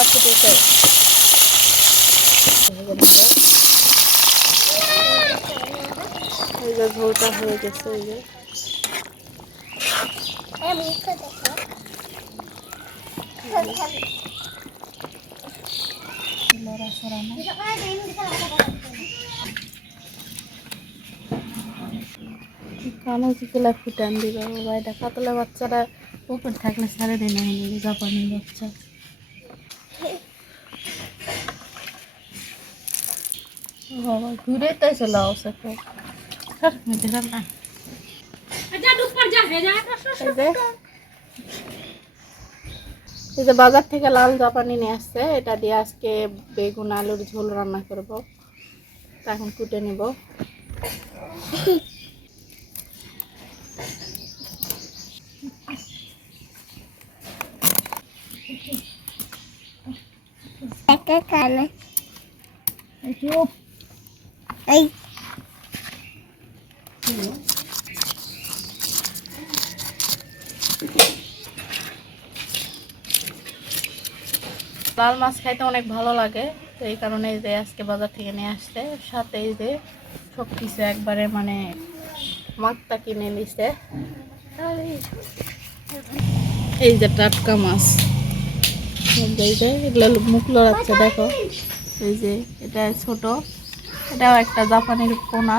ডিমগুলা ফুটেছে এই যে ঝোলটা হয়ে গেছে এই যে কানজিগুলা ফুটান দিব বাবা এটা কাতলা বাচ্চারা উপর থাকলে সারে দিন জাপানি বাচ্চা বাবা ঘুরে তাই চলে আসে তো এই যে বাজার থেকে লাল জাপানি নিয়ে আসছে এটা দিয়ে আজকে বেগুন আলুর ঝোল রান্না করব তা এখন কুটে নিব লাল মাছ খাইতে অনেক ভালো লাগে তো এই কারণে এই যে আজকে বাজার থেকে নিয়ে আসছে সাথে এই যে সব কিছু একবারে মানে মাছটা কিনে নিছে এই যে টাটকা মাছ এই যে এগুলো মুখ লড়াচ্ছে দেখো এই যে এটা ছোট এটাও একটা জাপানির পোনা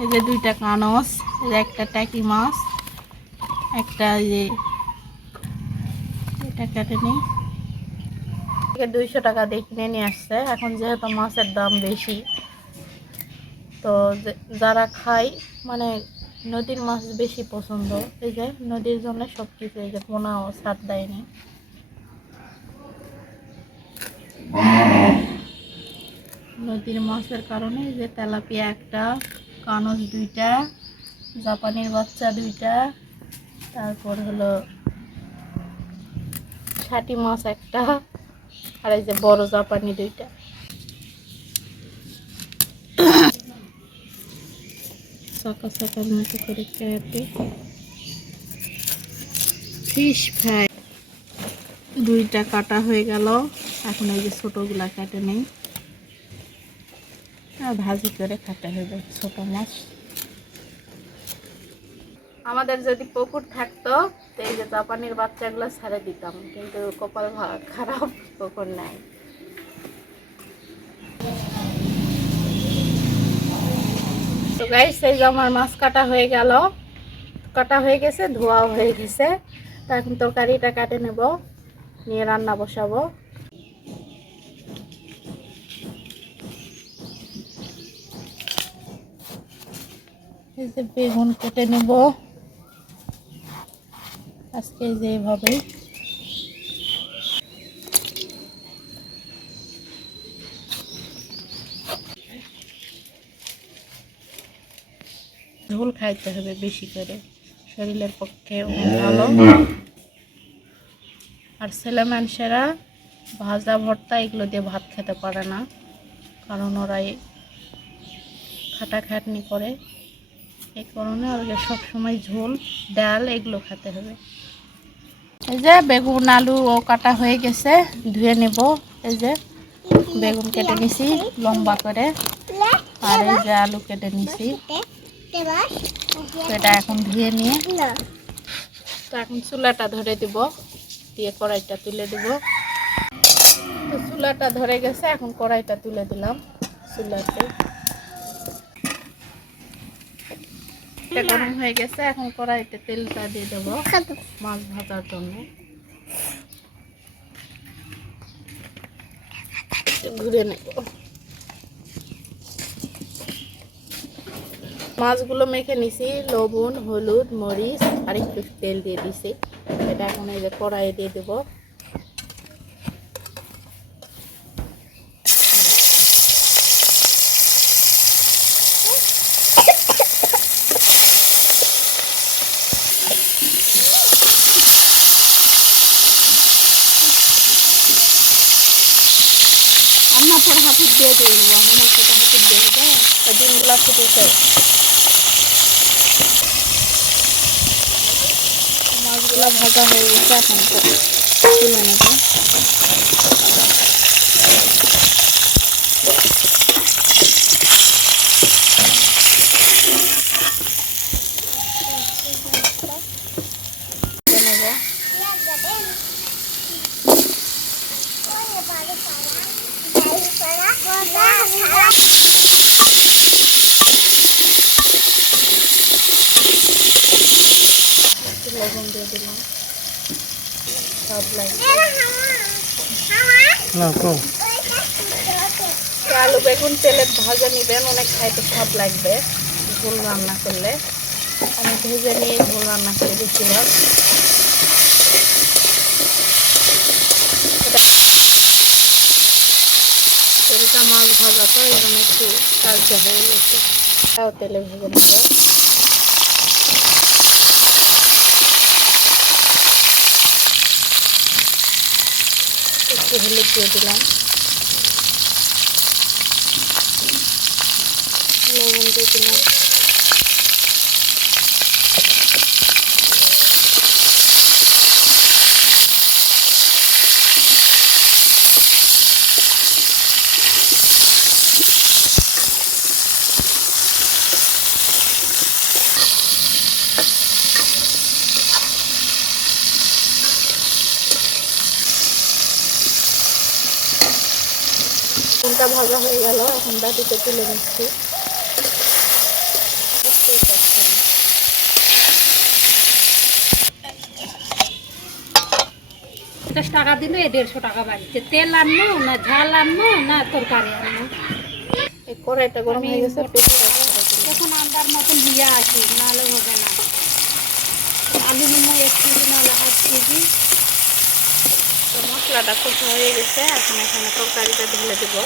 এই যে দুইটা কানস এই যে একটা টাকি মাছ একটা যে এটা কেটে নিই 200 টাকা দিয়ে কিনে নিয়ে আসছে এখন যেহেতু মাছের দাম বেশি তো যারা খায় মানে নদীর মাছ বেশি পছন্দ এই যে নদীর জন্য সব কিছু এই যে পোনাও ছাড় দেয়নি নদীর মাছের কারণে এই যে তেলাপিয়া একটা কানস দুইটা জাপানির বাচ্চা দুইটা তারপর হলো ছাটি মাছ একটা আর এই যে বড় জাপানি দুইটা সাকা সাকার মতো করে কেটে ফিশ ফ্রাই দুইটা কাটা হয়ে গেল এখন এই যে ছোটগুলা কেটে নেই আর ভাজি করে খেতে হবে ছোট মাছ আমাদের যদি পুকুর থাকতো তো এই যে জাপানির বাচ্চাগুলো ছেড়ে দিতাম কিন্তু কপাল খারাপ পুকুর নাই তো গাইস এই যে আমার মাছ কাটা হয়ে গেল কাটা হয়ে গেছে ধোয়াও হয়ে গেছে তো এখন তরকারিটা কাটে নেব নিয়ে রান্না বসাবো এই যে বেগুন কেটে নেব আজকে যেভাবে ঝোল খাইতে হবে বেশি করে শরীরের পক্ষে ভালো আর ছেলে মানুষেরা ভাজা ভর্তা এগুলো দিয়ে ভাত খেতে পারে না কারণ ওরাই খাটাখাটনি করে এই কারণে ওরা সবসময় ঝোল ডাল এগুলো খেতে হবে এই যে বেগুন আলু ও কাটা হয়ে গেছে ধুয়ে নেব এই যে বেগুন কেটে নিছি লম্বা করে আর এই যে আলু কেটে নিছি এটা এখন ধুয়ে নিয়ে তো এখন চুলাটা ধরে দিব দিয়ে কড়াইটা তুলে দেব তো চুলাটা ধরে গেছে এখন কড়াইটা তুলে দিলাম চুলাতে গরম হয়ে গেছে এখন কড়াইতে তেলটা দিয়ে দেবো মাছ ভাজার জন্য ঘুরে নেব মাছগুলো মেখে নিছি লবণ হলুদ মরিচ আর একটু তেল দিয়ে দিছি এটা এখন এই যে কড়াইয়ে দিয়ে দেবো রান্নার হাতুর দিয়ে দেবো হাতুর দিয়ে দেবো ডিমগুলা ফুটেছে মাছগুলা ভাজা হয়ে গেছে এখন তুলে নেব লবণ দিয়ে দিলাম, সব লাগবে। আলু বেগুন তেলে ভাজা নিবেন, অনেক খাইতে সব লাগবে ঝোল রান্না করলে। আমি ভেজে নিয়ে ঝোল রান্না করে দিয়েছিলাম। তেলটা মাছ ভাজা তো এরকম একটু কালচা হয়ে গেছে, তাও তেলে ভেজে নেব। একটু হলুদ দিয়ে দিলাম, লবণ দিয়ে দিলাম, ডিমটা ভাজা হয়ে গেল। এখন বাটিতে তুলে নিচ্ছি। 50 টাকা দিলে 150 টাকা বাড়িতে। তেল আনবো না ঝাল আনবো না তরকারি আনবো? এই কড়াইটা গরম হয়ে গেছে, এখন আন্দার মতন দিয়ে আসি, নাহলে হবে না। আলু নিমো 1 কেজি, নাহলে 1/2 কেজি। তো মশলাটা কষা হয়ে গেছে। এখন এখানে তরকারিটা ঢেলে দেবো।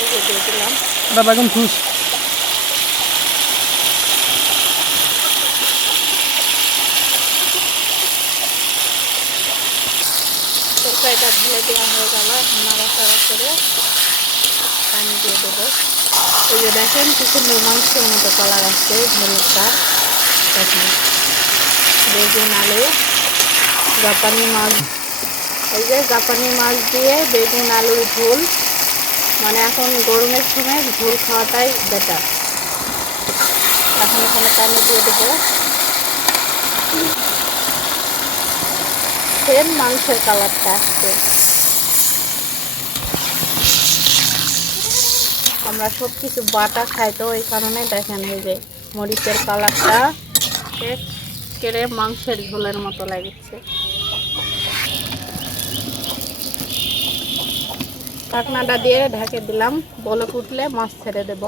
দিয়ে দিলাম বেগুন খুশ। তরকারিটা ঢেলে দেওয়া হয়ে গেল। এখন নাড়াচাড়া করে পানি দিয়ে দেবো। এই যে দেখেন কি সুন্দর মাংসের মতো কালার আসছে ঝোলটা। দেখেন বেগুন আলু জাপানি মাছ, এই যে জাপানি মাছ দিয়ে বেগুন আলুর ঝোল। মানে এখন গরমের সময় ঝোল খাওয়াটাই বেটার। এখন এখানে পানি দিয়ে দেবো। সেম মাংসের কালারটা আসছে। আমরা সব কিছু বাটা খাই তো এই কারণে দেখেন এই যে মরিচের কালারটা কেড়ে মাংসের ঝোলের মতো লাগছে। ঢাকনাটা দিয়ে ঢেকে দিলাম, বলক উঠলে মাছ ছেড়ে দেব।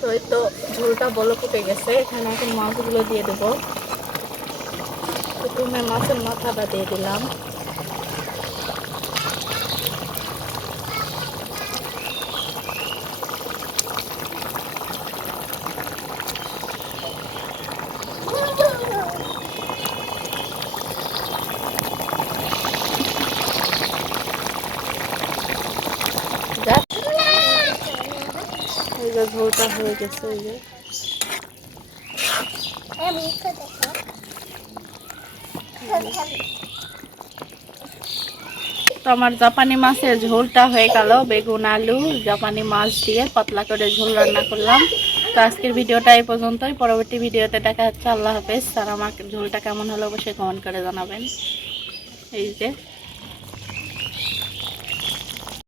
তো এই তো ঝোলটা বলক উঠে গেছে। এখানে এখন মাছগুলো দিয়ে দেবো। প্রথমে মাছের মাথাটা দিয়ে দিলাম, এই যে ঝোলটা হয়ে গেছে। এই যে তো আমার জাপানি মাছের ঝোলটা হয়ে গেল। বেগুন আলু জাপানি মাছ দিয়ে পাতলা করে ঝোল রান্না করলাম। তো আজকের ভিডিওটা এই পর্যন্তই। পরবর্তী ভিডিওতে দেখা হচ্ছে। আল্লাহ হাফেজ। আর আমার ঝোলটা কেমন হলো অবশ্যই কমেন্ট করে জানাবেন। এই যে